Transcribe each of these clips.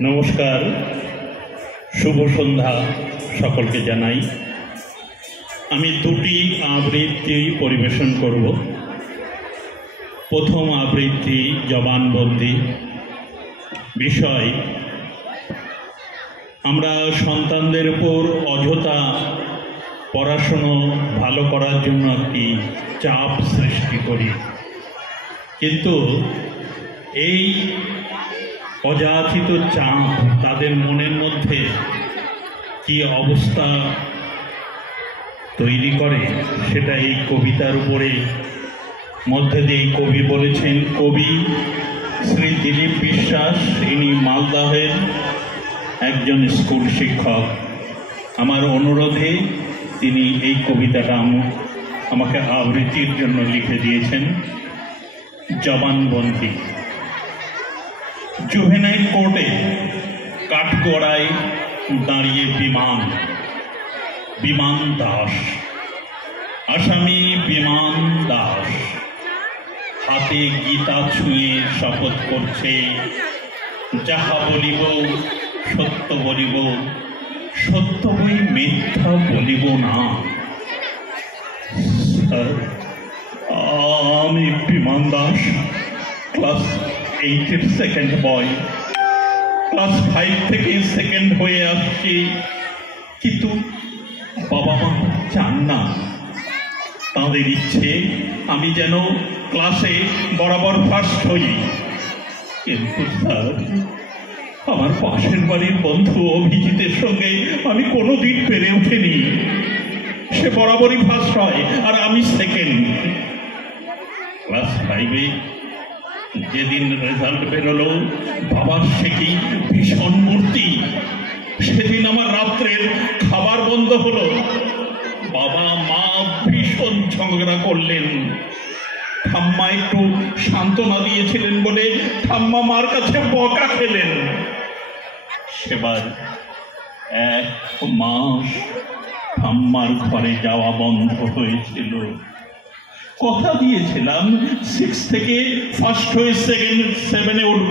নমস্কার, শুভ সন্ধ্যা সকলকে জানাই। আমি দুটি আবৃত্তি পরিবেশন করব। প্রথম আবৃত্তি জবানবন্দি। বিষয়, আমরা সন্তানদের উপর অযথা পড়াশুনো ভালো করার জন্য একটি চাপ সৃষ্টি করি, কিন্তু এই অযাচিত চাপ তাদের মনের মধ্যে কি অবস্থা তৈরি করে সেটা এই কবিতার উপরে মধ্যে দিয়ে কবি বলেছেন। কবি শ্রী দিলীপ বিশ্বাস, ইনি মালদহের একজন স্কুল শিক্ষক। আমার অনুরোধে তিনি এই কবিতাটা আমাকে আবৃত্তির জন্য লিখে দিয়েছেন। জবানবন্দি। জুভেনাইল কোর্টে কাঠগড়ায় দাঁড়িয়ে বিমান দাস, আসামি বিমান দাস হাতে গীতা ছুঁয়ে শপথ করছে, যাহা বলিব সত্য বলিব, সত্য বই মিথ্যা বলিব না। আমি বিমান দাস, ক্লাস 8-এর সেকেন্ড বয়। ক্লাস 5 থেকে সেকেন্ড হয়ে আসছি, কিন্তু বাবা মা চান না। তাদের ইচ্ছে আমি যেন ক্লাসে বরাবর ফার্স্ট হই। কিন্তু স্যার, আমার পাশের বাড়ির বন্ধু অভিজিতের সঙ্গে আমি কোনোদিন পেরে ওঠেনি। সে বরাবরই ফার্স্ট হয় আর আমি সেকেন্ড। ক্লাস 5-এ যেদিন রেজাল্ট বেরোলো, বাবার সে কি ভীষণ মূর্তি। সেদিন আমার রাত্রের খাবার বন্ধ হলো। বাবা মা ভীষণ ঝগড়া করলেন। ঠাম্মা একটু সান্ত্বনা দিয়েছিলেন বলে ঠাম্মা মার কাছে বকা খেলেন। সেবার 1 মাস ঠাম্মার ঘরে যাওয়া বন্ধ হয়েছিল। কথা দিয়েছিলাম 6 থেকে ফার্স্ট হয়ে 7-এ উঠব।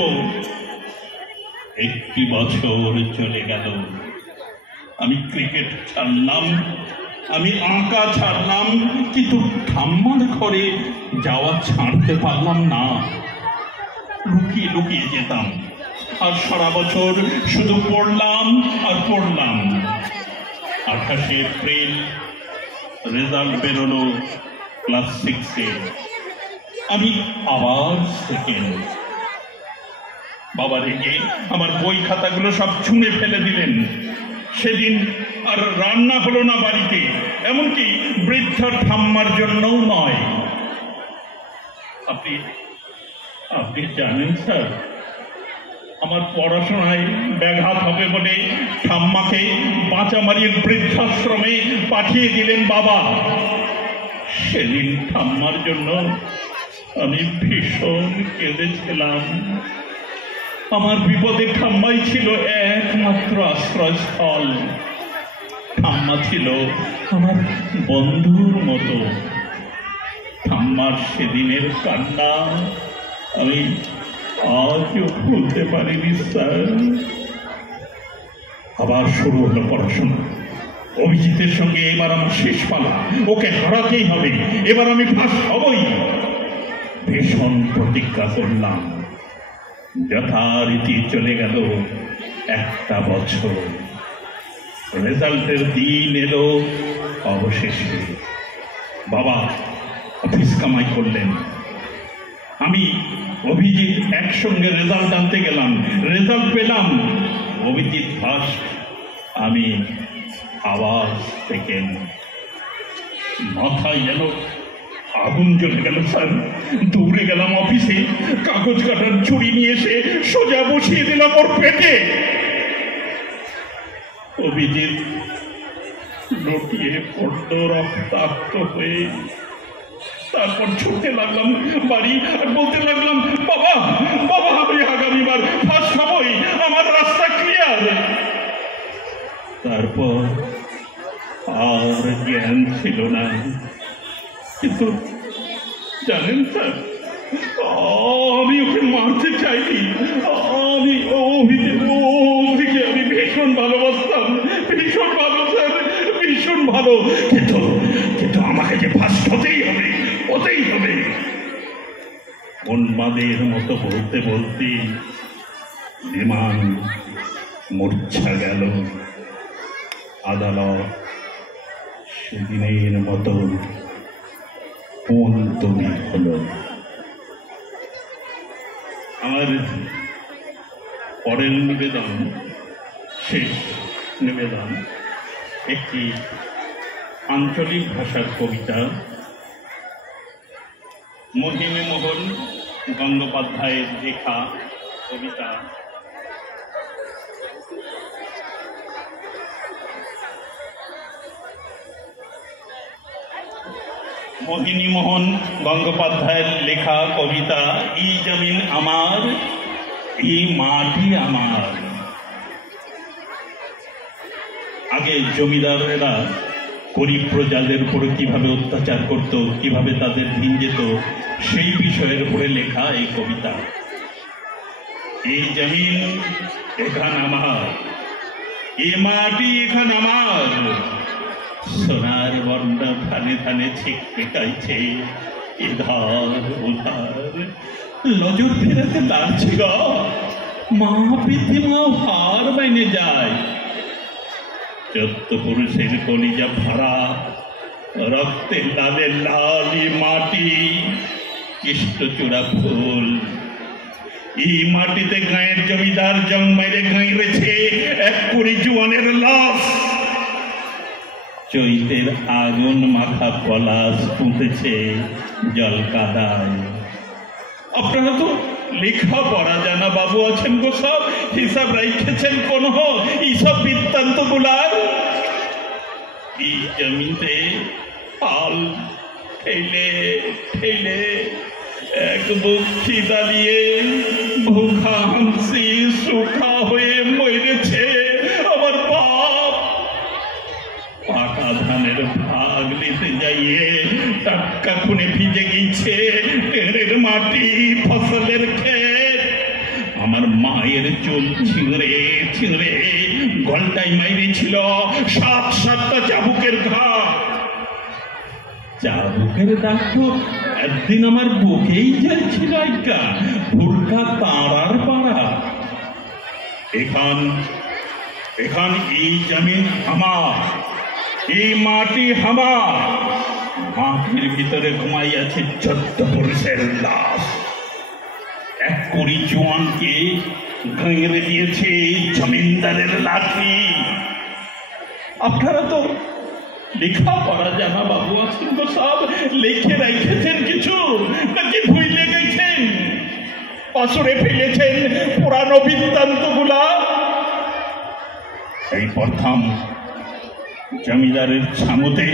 1 বছর চলে গেল। আমি ক্রিকেট ছাড়লাম, আমি আঁকা ছাড়লাম, কিন্তু ঠাম্মার ঘরে যাওয়া ছাড়তে পারলাম না। লুকিয়ে লুকিয়ে যেতাম, আর সারা বছর শুধু পড়লাম আর পড়লাম। 28 এপ্রিল রেজাল্ট বেরোলো ক্লাস 6-এ। আমি আবার সেকেন্ড। বাবা রেগে আমার বই খাতাগুলো সব ছুঁড়ে ফেলে দিলেন। সেদিন আর রান্না হলো না বাড়িতে, এমনকি বৃদ্ধা ঠাম্মার জন্যও নয়। আপনি জানেন স্যার, আমার পড়াশোনায় ব্যাঘাত হবে বলে ঠাম্মাকে বাঁচামারির বৃদ্ধাশ্রমে পাঠিয়ে দিলেন বাবা। সেদিন ঠাম্মার জন্য আমি ভীষণ কেঁদেছিলাম। আমার বিপদে ঠাম্মাই ছিল একমাত্র আশ্রয়স্থল। ঠাম্মা ছিল আমার বন্ধুর মতো। ঠাম্মার সেদিনের কান্না আমি আজও ভুলতে পারিনি স্যার। আবার শুরু হলো পড়াশোনা। অভিজিতের সঙ্গে এবার আমার শেষ পালা, ওকে হারাতেই হবে, এবার আমি ফার্স্ট হবই। ভীষণ প্রতিজ্ঞা করলাম। যথারীতি চলে গেল 1 বছর। রেজাল্টের দিন এলো অবশেষে। বাবা অফিস কামাই করলেন। আমি অভিজিৎ একসঙ্গে রেজাল্ট আনতে গেলাম। রেজাল্ট পেলাম, অভিজিৎ ফার্স্ট, আমি আবার সেকেন্ড। মাথায় যেন আগুন জ্বলে গেল স্যার। দৌড়ে গেলাম অফিসে, কাগজ কাটার ছুরি নিয়ে এসে সোজা বসিয়ে দিলাম ওর পেটে। অভিজিৎ লটিয়ে পড়ল রক্তাক্ত হয়ে। তারপর ছুটতে লাগলাম বাড়ি আর বলতে লাগলাম, বাবা বাবা, আমি আগামীবার ফার্স্ট হবই, আমার রাস্তা ক্লিয়ার। তারপর আর জ্ঞান ছিল না। কিন্তু জানেন স্যার, আমি ওকে মারতে চাইনি। আমি ভালো, কিন্তু কিন্তু আমাকে যে ফার্স্ট হতেই হবে, হতেই হবে। উন্মাদের মতো বলতে বলতে বিমান মূর্ছা গেল। আদালত সেদিনের মতো পন্তবি হলো। আমার পরের নিবেদন, শেষ নিবেদন, একটি আঞ্চলিক ভাষার কবিতা, মোহিনী মোহন গঙ্গোপাধ্যায়ের লেখা কবিতা। মোহিনী মোহন গঙ্গোপাধ্যায়ের লেখা কবিতা, এই জমিন আমার, এই মাটি আমার। আগে জমিদারেরা গরিব প্রজাদের উপরে কিভাবে অত্যাচার করত, কিভাবে তাদের দিন যেত, সেই বিষয়ের উপরে লেখা এই কবিতা। এই জমিন এখান আমার, এ মাটি এখান আমার, সোনার বর্ণা ধানে ধানে ছিক পেটাইছে এধার ওধার। নজর ফেরাতে লাগছে গা, মা পৃথিবী হার মাইনে যায়। 14 পুরুষের কলিজা ভরা, রক্তে লালে লালি মাটি, কৃষ্ণচূড়া ফুল। এই মাটিতে গাঁয়ের জমিদার জং মেরে গাঁইরেছে 1 কুড়ি জুয়ানের লাশ। চৈতের আগুন মাখা পলাশ পুঁতেছে জল কাদায়। আপনারা তো লেখা পড়া জানা বাবু আছেন গো, সব হিসাব রাইখেছেন কোন এইসব বৃত্তান্ত গুলার। এই জমিতে হাল ঠেলে ঠেলে এক বুদ্ধি দাঁড়িয়ে ভুখা হামসি সুখা হয়ে মরেছে আমার বাপ। পাকা ধানের ভাগ নিতে যাইয়ে টাটকা খুনে ভিজে গিয়েছে টেরের মাটি, ফসলের ক্ষেত। আমার মায়ের চুল ছিঁড়ে ছিঁড়ে ঘন্টায় মাইরেছিল 7-7টা চাবুকের ঘা। চাবুকের দাগ তো একদিন আমার বুকেই যাচ্ছিল, একটা ভুরকা তারার পাড়া। এখান এখান এই জমিন আমার, এই মাটি আমার। মাটির ভিতরে ঘুমাই আছে 14 পুরুষের লাশ। 1 কুড়ি জোয়ানকে গাঁইরে দিয়েছে জমিনদারের লাঠি। আপনারা তো লেখা পড়া জানা বাবু আছেন তো, সব লিখে রেখেছেন কিছু, নাকি ভুলে গেছেন, পাশরে ফেলেছেন পুরানো বৃত্তান্ত গুলা? এই প্রথম জমিদারের ছামুতে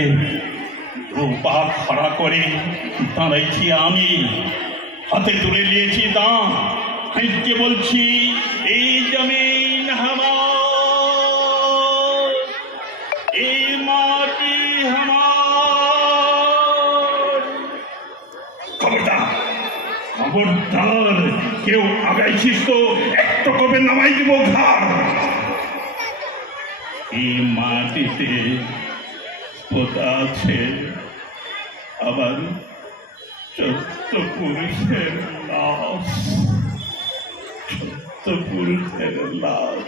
রূপা খড়া করে দাঁড়াইছি আমি, হাতে তুলে নিয়েছি দাম, হাইকে বলছি এই জমিন আমার, এই মাটি আমার। খবরদার খবরদার, কেউ আগাইছিস তো একটা কবে নামাই দিব ঘর। এই মাটিতে পোতা আছে আবার 14 পুরুষের লাশ, 14 পুরুষের লাশ।